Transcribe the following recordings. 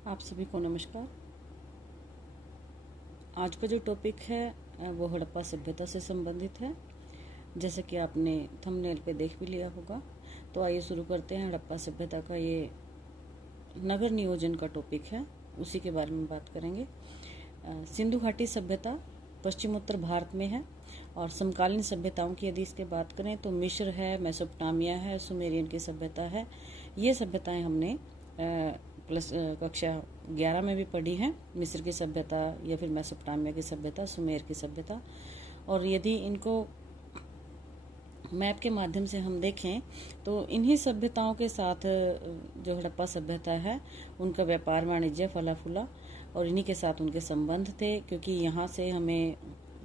आप सभी को नमस्कार। आज का जो टॉपिक है वो हड़प्पा सभ्यता से संबंधित है। जैसे कि आपने थंबनेल पे देख भी लिया होगा। तो आइए शुरू करते हैं। हड़प्पा सभ्यता का ये नगर नियोजन का टॉपिक है, उसी के बारे में बात करेंगे। सिंधु घाटी सभ्यता पश्चिमोत्तर भारत में है और समकालीन सभ्यताओं की यदि इसके बात करें तो मिस्र है, मेसोपोटामिया है, सुमेरियन की सभ्यता है। ये सभ्यताएं हमने प्लस कक्षा 11 में भी पढ़ी हैं। मिस्र की सभ्यता या फिर मेसोपोटामिया की सभ्यता, सुमेर की सभ्यता। और यदि इनको मैप के माध्यम से हम देखें तो इन्हीं सभ्यताओं के साथ जो हड़प्पा सभ्यता है उनका व्यापार वाणिज्य फला फूला और इन्हीं के साथ उनके संबंध थे, क्योंकि यहाँ से हमें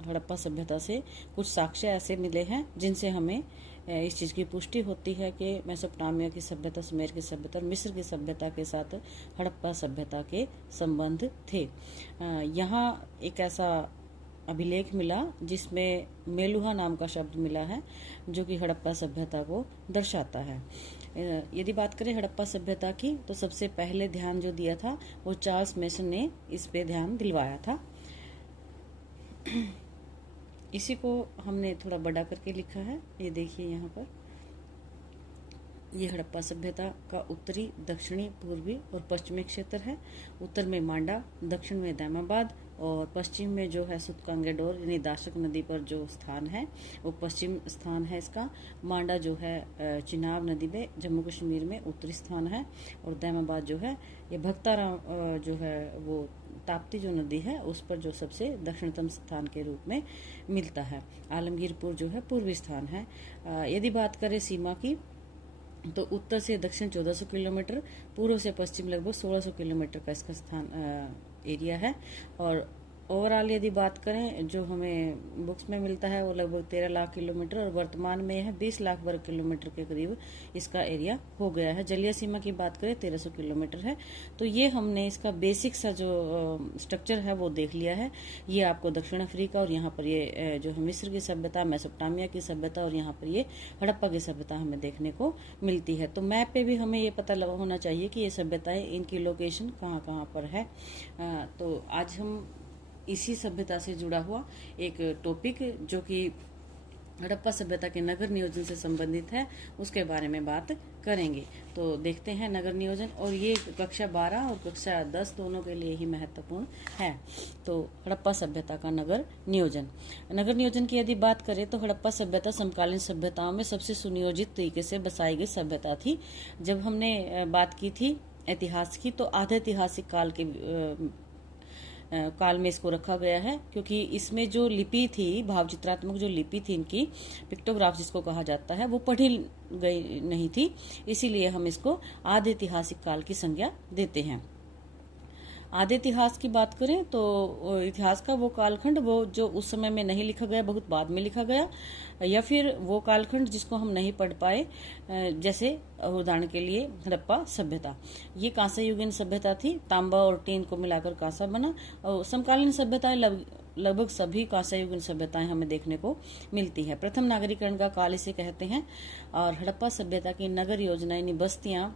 हड़प्पा सभ्यता से कुछ साक्ष्य ऐसे मिले हैं जिनसे हमें इस चीज़ की पुष्टि होती है कि मेसोपोटामिया की सभ्यता, सुमेर की सभ्यता और मिस्र की सभ्यता के साथ हड़प्पा सभ्यता के संबंध थे। यहाँ एक ऐसा अभिलेख मिला जिसमें मेलुहा नाम का शब्द मिला है जो कि हड़प्पा सभ्यता को दर्शाता है। यदि बात करें हड़प्पा सभ्यता की तो सबसे पहले ध्यान जो दिया था वो चार्ल्स मेसन ने इस पे ध्यान दिलवाया था। इसी को हमने थोड़ा बड़ा करके लिखा है, ये देखिए यहाँ पर। ये हड़प्पा सभ्यता का उत्तरी, दक्षिणी, पूर्वी और पश्चिमी क्षेत्र है। उत्तर में मांडा, दक्षिण में दैमाबाद और पश्चिम में जो है सुतकांगेडोर यानी दाशक नदी पर जो स्थान है वो पश्चिम स्थान है इसका। मांडा जो है चिनाब नदी में जम्मू कश्मीर में उत्तरी स्थान है और दैमाबाद जो है ये भक्ताराम जो है वो ताप्ती जो नदी है उस पर जो सबसे दक्षिणतम स्थान के रूप में मिलता है। आलमगीरपुर जो है पूर्वी स्थान है। यदि बात करें सीमा की तो उत्तर से दक्षिण 1400 किलोमीटर, पूर्व से पश्चिम लगभग 1600 किलोमीटर का इसका स्थान एरिया है। और ओवरऑल यदि बात करें जो हमें बुक्स में मिलता है वो लगभग 13 लाख किलोमीटर और वर्तमान में है 20 लाख वर्ग किलोमीटर के करीब इसका एरिया हो गया है। जलीय सीमा की बात करें 1300 किलोमीटर है। तो ये हमने इसका बेसिक सा जो स्ट्रक्चर है वो देख लिया है। ये आपको दक्षिण अफ्रीका और यहाँ पर ये जो है मिस्र की सभ्यता, मेसोपोटामिया की सभ्यता और यहाँ पर ये हड़प्पा की सभ्यता हमें देखने को मिलती है। तो मैप पे भी हमें ये पता होना चाहिए कि ये सभ्यताएं, इनकी लोकेशन कहाँ कहाँ पर है। तो आज हम इसी सभ्यता से जुड़ा हुआ एक टॉपिक जो कि हड़प्पा सभ्यता के नगर नियोजन से संबंधित है उसके बारे में बात करेंगे। तो देखते हैं नगर नियोजन, और ये कक्षा 12 और कक्षा 10 दोनों के लिए ही महत्वपूर्ण है। तो हड़प्पा सभ्यता का नगर नियोजन। नगर नियोजन की यदि बात करें तो हड़प्पा सभ्यता समकालीन सभ्यताओं में सबसे सुनियोजित तरीके से बसाई गई सभ्यता थी। जब हमने बात की थी इतिहास की तो आधे ऐतिहासिक काल में इसको रखा गया है, क्योंकि इसमें जो लिपि थी, भाव चित्रात्मक जो लिपि थी इनकी, पिक्टोग्राफ जिसको कहा जाता है, वो पढ़ी गई नहीं थी। इसीलिए हम इसको आधे ऐतिहासिक काल की संज्ञा देते हैं। आधे इतिहास की बात करें तो इतिहास का वो कालखंड वो जो उस समय में नहीं लिखा गया, बहुत बाद में लिखा गया, या फिर वो कालखंड जिसको हम नहीं पढ़ पाए, जैसे उदाहरण के लिए हड़प्पा सभ्यता। ये कांस्य युगीन सभ्यता थी, तांबा और टीन को मिलाकर कांसा बना। और समकालीन सभ्यताएं लगभग सभी कांस्य युगीन सभ्यताएं हमें देखने को मिलती है। प्रथम नागरीकरण का काल इसे कहते हैं। और हड़प्पा सभ्यता की नगर योजना यानी बस्तियां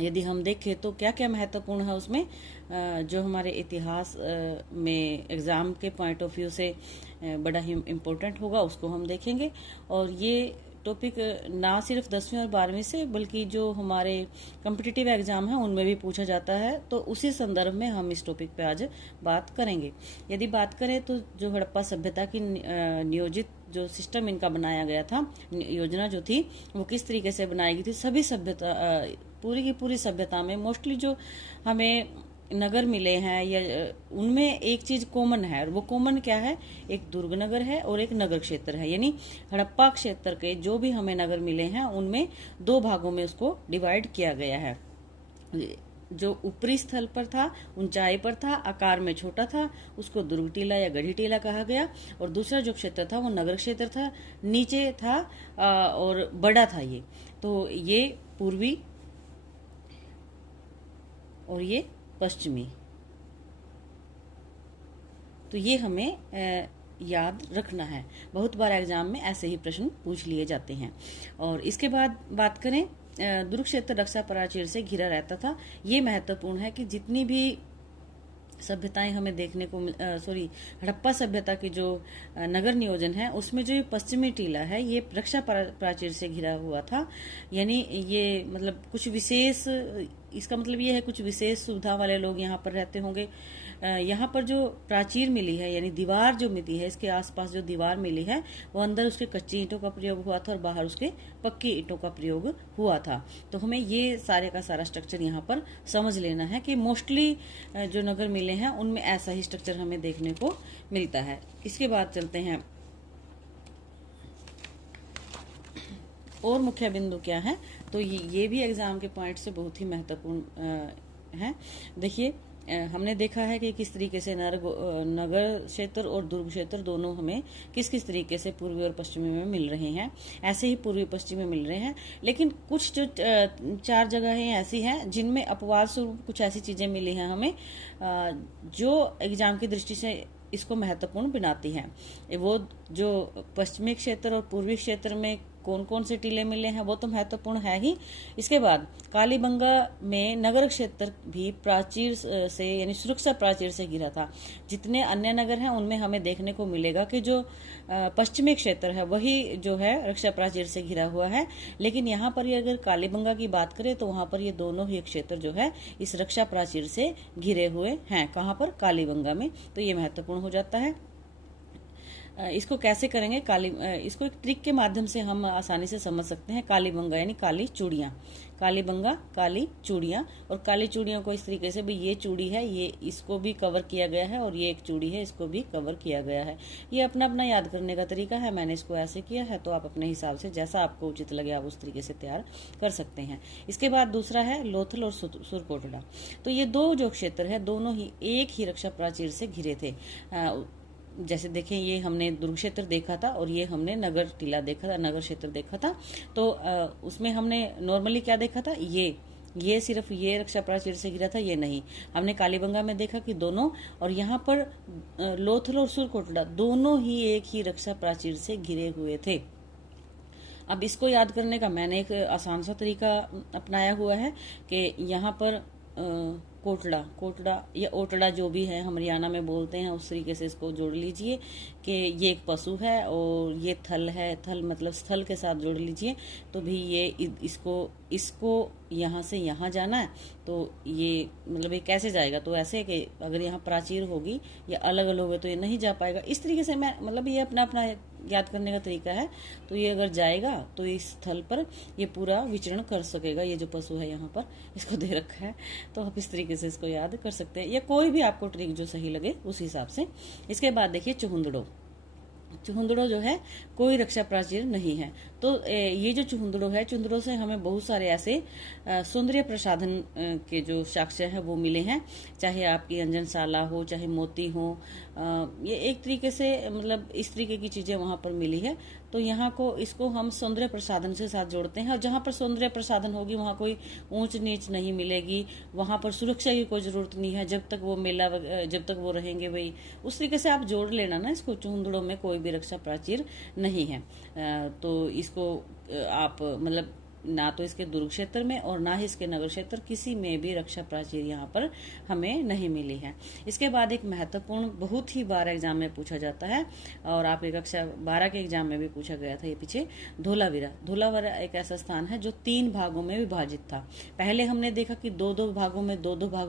यदि हम देखें तो क्या क्या महत्वपूर्ण है उसमें, जो हमारे इतिहास में एग्ज़ाम के पॉइंट ऑफ व्यू से बड़ा ही इम्पोर्टेंट होगा उसको हम देखेंगे। और ये टॉपिक ना सिर्फ 10वीं और 12वीं से बल्कि जो हमारे कम्पिटिटिव एग्जाम है उनमें भी पूछा जाता है। तो उसी संदर्भ में हम इस टॉपिक पे आज बात करेंगे। यदि बात करें तो जो हड़प्पा सभ्यता की नियोजित जो सिस्टम इनका बनाया गया था, योजना जो थी वो किस तरीके से बनाई गई थी। सभी सभ्यता, पूरी की पूरी सभ्यता में मोस्टली जो हमें नगर मिले हैं या उनमें एक चीज कॉमन है, और वो कॉमन क्या है, एक दुर्ग नगर है और एक नगर क्षेत्र है। यानी हड़प्पा क्षेत्र के जो भी हमें नगर मिले हैं उनमें दो भागों में उसको डिवाइड किया गया है। जो ऊपरी स्थल पर था, ऊंचाई पर था, आकार में छोटा था, उसको दुर्ग टीला या गढ़ी टीला कहा गया। और दूसरा जो क्षेत्र था वो नगर क्षेत्र था, नीचे था और बड़ा था ये। तो ये पूर्वी और ये पश्चिमी। तो ये हमें याद रखना है, बहुत बार एग्जाम में ऐसे ही प्रश्न पूछ लिए जाते हैं। और इसके बाद बात करें दुर्ग क्षेत्र रक्षा प्राचीर से घिरा रहता था। ये महत्वपूर्ण है कि जितनी भी सभ्यताएं हमें देखने को हड़प्पा सभ्यता की जो नगर नियोजन है उसमें जो ये पश्चिमी टीला है ये रक्षा प्राचीर से घिरा हुआ था। यानी ये मतलब कुछ विशेष, इसका मतलब ये है कुछ विशेष सुविधा वाले लोग यहाँ पर रहते होंगे। यहाँ पर जो प्राचीर मिली है यानी दीवार जो मिली है, इसके आसपास जो दीवार मिली है वो अंदर उसके कच्ची ईंटों का प्रयोग हुआ था और बाहर उसके पक्की ईंटों का प्रयोग हुआ था। तो हमें ये सारे का सारा स्ट्रक्चर यहाँ पर समझ लेना है कि मोस्टली जो नगर मिले हैं उनमें ऐसा ही स्ट्रक्चर हमें देखने को मिलता है। इसके बाद चलते हैं और मुख्य बिंदु क्या है, तो ये भी एग्जाम के पॉइंट से बहुत ही महत्वपूर्ण है। देखिए हमने देखा है कि किस तरीके से नगर क्षेत्र और दुर्ग क्षेत्र दोनों हमें किस किस तरीके से पूर्वी और पश्चिमी में मिल रहे हैं। ऐसे ही पूर्वी पश्चिमी में मिल रहे हैं, लेकिन कुछ जो 4 जगहें ऐसी हैं जिनमें अपवाद स्वरूप कुछ ऐसी चीजें मिली हैं हमें जो एग्जाम की दृष्टि से इसको महत्वपूर्ण बनाती हैं। वो जो पश्चिमी क्षेत्र और पूर्वी क्षेत्र में कौन कौन से टीले मिले हैं वो तो महत्वपूर्ण है ही। इसके बाद कालीबंगा में नगर क्षेत्र भी प्राचीर से यानी सुरक्षा प्राचीर से घिरा था। जितने अन्य नगर हैं उनमें हमें देखने को मिलेगा कि जो पश्चिमी क्षेत्र है वही जो है रक्षा प्राचीर से घिरा हुआ है, लेकिन यहाँ पर अगर कालीबंगा की बात करें तो वहां पर ये दोनों ही क्षेत्र जो है इस रक्षा प्राचीर से घिरे हुए हैं। कहाँ पर? कालीबंगा में। तो ये महत्वपूर्ण हो जाता है। इसको कैसे करेंगे? इसको एक ट्रिक के माध्यम से हम आसानी से समझ सकते हैं। कालीबंगा यानी काली चूड़ियाँ, कालीबंगा काली चूड़ियाँ, और काली चूड़ियों को इस तरीके से भी ये चूड़ी है, ये इसको भी कवर किया गया है, और ये एक चूड़ी है इसको भी कवर किया गया है। ये अपना अपना याद करने का तरीका है, मैंने इसको ऐसे किया है, तो आप अपने हिसाब से जैसा आपको उचित लगे आप उस तरीके से तैयार कर सकते हैं। इसके बाद दूसरा है लोथल और सुरकोटड़ा। तो ये दो जो क्षेत्र है दोनों ही एक ही रक्षा प्राचीर से घिरे थे। जैसे देखें ये हमने दुर्ग क्षेत्र देखा था और ये हमने नगर टीला देखा था, नगर क्षेत्र देखा था। तो उसमें हमने नॉर्मली क्या देखा था, ये सिर्फ ये रक्षा प्राचीर से घिरा था, ये नहीं। हमने कालीबंगा में देखा कि दोनों, और यहाँ पर लोथल और सुरकोटड़ा दोनों ही एक ही रक्षा प्राचीर से घिरे हुए थे। अब इसको याद करने का मैंने एक आसान सा तरीका अपनाया हुआ है कि यहाँ पर कोटड़ा या ओटड़ा जो भी है हम हरियाणा में बोलते हैं, उस तरीके से इसको जोड़ लीजिए कि ये एक पशु है और ये थल है, थल मतलब स्थल के साथ जोड़ लीजिए। तो भी ये इसको यहाँ से यहाँ जाना है, तो ये मतलब ये कैसे जाएगा? तो ऐसे कि अगर यहाँ प्राचीर होगी या अलग अलग होगा तो ये नहीं जा पाएगा। इस तरीके से मैं मतलब ये अपना अपना याद करने का तरीका है। तो ये अगर जाएगा तो इस स्थल पर ये पूरा विचरण कर सकेगा। ये जो पशु है यहाँ पर इसको दे रखा है, तो आप इस तरीके से इसको याद कर सकते हैं, या कोई भी आपको ट्रिक जो सही लगे उस हिसाब से। इसके बाद देखिए चुहुंदड़ो जो है कोई रक्षा प्राचीर नहीं है। तो ये जो चुहुंदड़ो है, चुहुंदड़ो से हमें बहुत सारे ऐसे सौंदर्य प्रसाधन के जो साक्ष्य है वो मिले हैं, चाहे आपकी अंजनशाला हो, चाहे मोती हो, ये एक तरीके से मतलब इस तरीके की चीजें वहां पर मिली है। तो यहाँ को इसको हम सौंदर्य प्रसाधन से साथ जोड़ते हैं, और जहाँ पर सौंदर्य प्रसाधन होगी वहाँ कोई ऊंच नीच नहीं मिलेगी, वहां पर सुरक्षा की कोई जरूरत नहीं है, जब तक वो मेला जब तक वो रहेंगे वही। उस तरीके से आप जोड़ लेना ना इसको, चुहुंदड़ों में कोई भी रक्षा प्राचीर नहीं है। तो इसको आप मतलब ना तो इसके दुर्ग क्षेत्र में और ना ही इसके नगर क्षेत्र किसी में भी रक्षा प्राचीर यहाँ पर हमें नहीं मिली है। इसके बाद एक महत्वपूर्ण बहुत ही बार एग्जाम में पूछा जाता है, और आपके कक्षा 12 के एग्जाम में भी पूछा गया था ये पीछे, धोलावीरा एक ऐसा स्थान है जो 3 भागों में विभाजित था। पहले हमने देखा कि दो दो भागों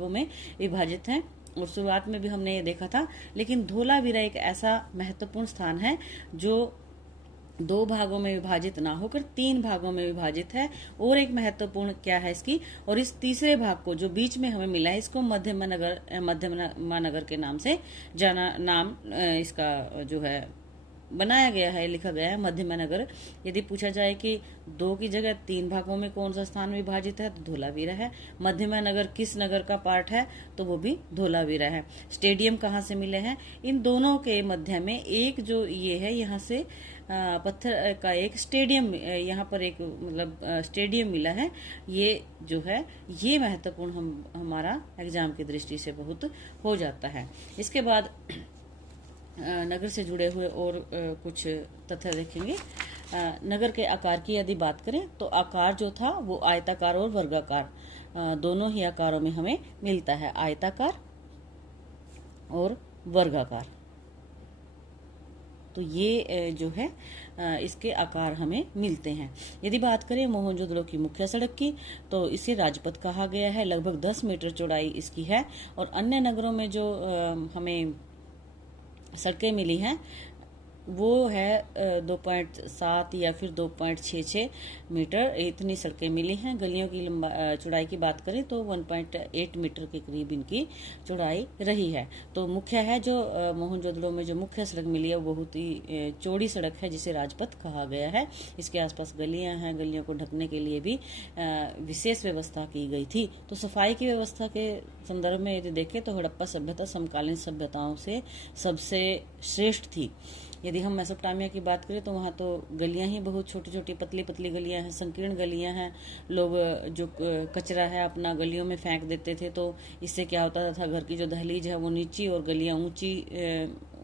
में विभाजित है, और शुरुआत में भी हमने ये देखा था। लेकिन धोलावीरा एक ऐसा महत्वपूर्ण स्थान है जो 2 भागों में विभाजित ना होकर 3 भागों में विभाजित है। और एक महत्वपूर्ण क्या है इसकी, और इस तीसरे भाग को जो बीच में हमें मिला है इसको मध्यमा नगर के नाम से नाम इसका जो है बनाया गया है, लिखा गया है मध्यमा नगर। यदि पूछा जाए कि 2 की जगह 3 भागों में कौन सा स्थान विभाजित है, तो धोलावीरा है। मध्यमा नगर किस नगर का पार्ट है, तो वो भी धोलावीरा है। स्टेडियम कहाँ से मिले हैं, इन दोनों के मध्य में एक जो ये है यहाँ से पत्थर का एक स्टेडियम, यहाँ पर एक मतलब स्टेडियम मिला है। ये जो है ये महत्वपूर्ण हमारा एग्जाम की दृष्टि से बहुत हो जाता है। इसके बाद नगर से जुड़े हुए और कुछ तथ्य देखेंगे। नगर के आकार की यदि बात करें तो आकार जो था वो आयताकार और वर्गाकार दोनों ही आकारों में हमें मिलता है, आयताकार और वर्गाकार। तो ये जो है इसके आकार हमें मिलते हैं। यदि बात करें मोहनजोदड़ो की मुख्य सड़क की तो इसे राजपथ कहा गया है, लगभग 10 मीटर चौड़ाई इसकी है। और अन्य नगरों में जो हमें सड़कें मिली हैं वो है 2.7 या फिर 2.66 मीटर, इतनी सड़कें मिली हैं। गलियों की चौड़ाई की बात करें तो 1.8 मीटर के करीब इनकी चौड़ाई रही है। तो मुख्य है जो मोहनजोदड़ो में जो मुख्य सड़क मिली है वो बहुत ही चौड़ी सड़क है जिसे राजपथ कहा गया है। इसके आसपास गलियां हैं, गलियों को ढकने के लिए भी विशेष व्यवस्था की गई थी। तो सफाई की व्यवस्था के संदर्भ में यदि देखें तो हड़प्पा सभ्यता समकालीन सभ्यताओं से सबसे श्रेष्ठ थी। यदि हम मेसोपोटामिया की बात करें तो वहाँ तो गलियां ही बहुत छोटी छोटी पतली पतली गलियां हैं, संकीर्ण गलियां हैं। लोग जो कचरा है अपना गलियों में फेंक देते थे, तो इससे क्या होता था, घर की जो दहलीज है वो नीची और गलियां ऊंची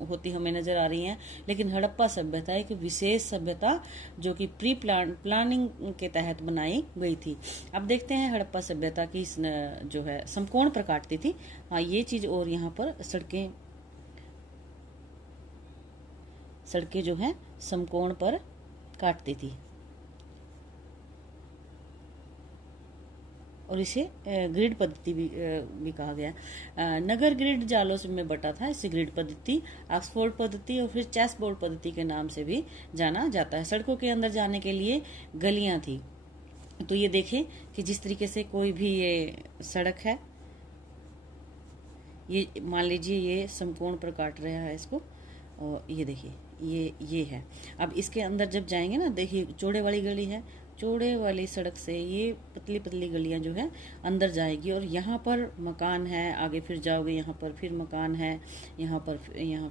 होती हमें नजर आ रही हैं। लेकिन हड़प्पा सभ्यता एक विशेष सभ्यता जो कि प्री प्लानिंग के तहत बनाई गई थी। अब देखते हैं हड़प्पा सभ्यता की जो है समकोण पर काटती थी। हाँ, ये चीज और यहाँ पर सड़कें जो हैं समकोण पर काटती थी और इसे ग्रिड पद्धति भी कहा गया। नगर ग्रिड जालों में बटा था, इसे ग्रिड पद्धति, ऑक्सफोर्ड पद्धति और फिर चेस बोर्ड पद्धति के नाम से भी जाना जाता है। सड़कों के अंदर जाने के लिए गलियां थी। तो ये देखें कि जिस तरीके से कोई भी ये सड़क है, ये मान लीजिए ये समकोण पर काट रहा है इसको, और ये देखिए ये है। अब इसके अंदर जब जाएंगे ना, देखिए चौड़े वाली गली है, चौड़े वाली सड़क से ये पतली पतली गलियां जो है अंदर जाएगी और यहाँ पर मकान है, आगे फिर जाओगे यहाँ पर फिर मकान है, यहाँ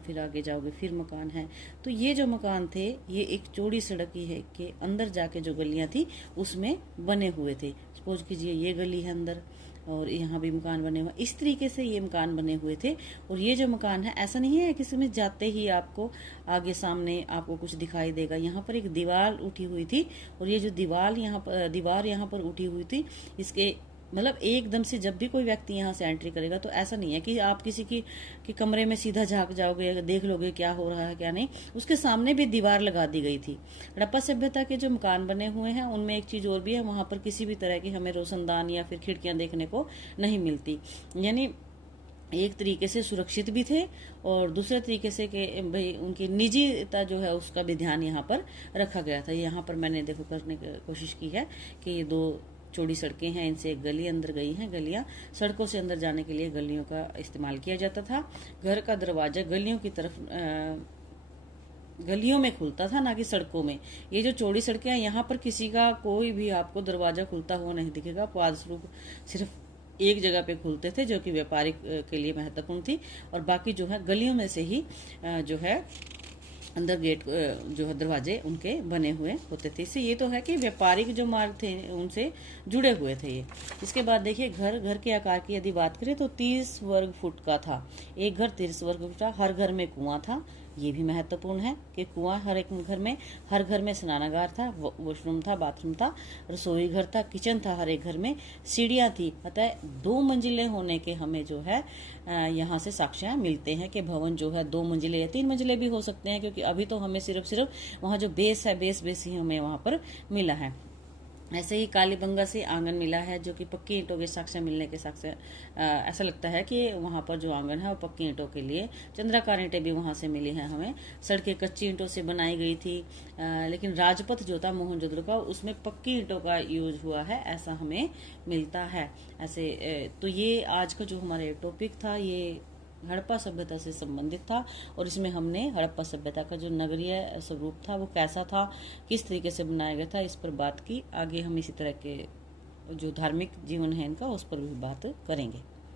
फिर आगे जाओगे फिर मकान है। तो ये जो मकान थे ये एक चौड़ी सड़क ही है कि अंदर जाके जो गलियां थी उसमें बने हुए थे। सपोज कीजिए ये गली है अंदर और यहाँ भी मकान बने हुए, इस तरीके से ये मकान बने हुए थे। और ये जो मकान है ऐसा नहीं है कि इसमें जाते ही आपको आगे सामने आपको कुछ दिखाई देगा। यहाँ पर एक दीवार उठी हुई थी और ये जो दीवार यहाँ पर उठी हुई थी, इसके मतलब एकदम से जब भी कोई व्यक्ति यहाँ से एंट्री करेगा तो ऐसा नहीं है कि आप किसी की कमरे में सीधा झांक जाओगे, देख लोगे क्या हो रहा है क्या नहीं। उसके सामने भी दीवार लगा दी गई थी। हड़प्पा सभ्यता के जो मकान बने हुए हैं उनमें एक चीज और भी है, वहां पर किसी भी तरह की हमें रोशनदान या फिर खिड़कियां देखने को नहीं मिलती। यानी एक तरीके से सुरक्षित भी थे और दूसरे तरीके से कि भाई उनकी निजीता जो है उसका भी ध्यान यहाँ पर रखा गया था। यहाँ पर मैंने देखो करने की कोशिश की है कि ये दो चौड़ी सड़कें हैं, इनसे एक गली अंदर गई हैं। गलियां, सड़कों से अंदर जाने के लिए गलियों का इस्तेमाल किया जाता था। घर का दरवाजा गलियों की तरफ गलियों में खुलता था, ना कि सड़कों में। ये जो चौड़ी सड़कें हैं यहाँ पर किसी का कोई भी आपको दरवाजा खुलता हुआ नहीं दिखेगा। पादस्वरूप सिर्फ एक जगह पे खुलते थे जो कि व्यापारिक के लिए महत्वपूर्ण थी, और बाकी जो है गलियों में से ही जो है अंदर गेट जो है दरवाजे उनके बने हुए होते थे। इससे ये तो है कि व्यापारिक जो मार्ग थे उनसे जुड़े हुए थे ये। इसके बाद देखिए घर के आकार की यदि बात करें तो 30 वर्ग फुट का था। एक घर 30 वर्ग फुट था। हर घर में कुआं था, ये भी महत्वपूर्ण है कि कुआं हर घर में स्नानागार था, वॉशरूम था, बाथरूम था, रसोई घर था, किचन था, हर एक घर में सीढ़ियां थी। अतः 2 मंजिलें होने के हमें जो है यहाँ से साक्ष्य मिलते हैं कि भवन जो है 2 मंजिले या 3 मंजिले भी हो सकते हैं, क्योंकि अभी तो हमें सिर्फ वहाँ जो बेस है बेस ही हमें वहाँ पर मिला है। ऐसे ही कालीबंगा से आंगन मिला है जो कि पक्की ईंटों के साक्ष्य मिलने के साक्ष्य ऐसा लगता है कि वहाँ पर जो आंगन है वो पक्की ईंटों के लिए, चंद्राकार ईंटें भी वहाँ से मिली हैं हमें। सड़कें कच्ची ईंटों से बनाई गई थी, लेकिन राजपथ जो था मोहनजोदड़ो का उसमें पक्की ईंटों का यूज हुआ है, ऐसा हमें मिलता है। ऐसे तो ये आज का जो हमारे टॉपिक था ये हड़प्पा सभ्यता से संबंधित था, और इसमें हमने हड़प्पा सभ्यता का जो नगरीय स्वरूप था वो कैसा था, किस तरीके से बनाया गया था, इस पर बात की। आगे हम इसी तरह के जो धार्मिक जीवन है इनका उस पर भी बात करेंगे।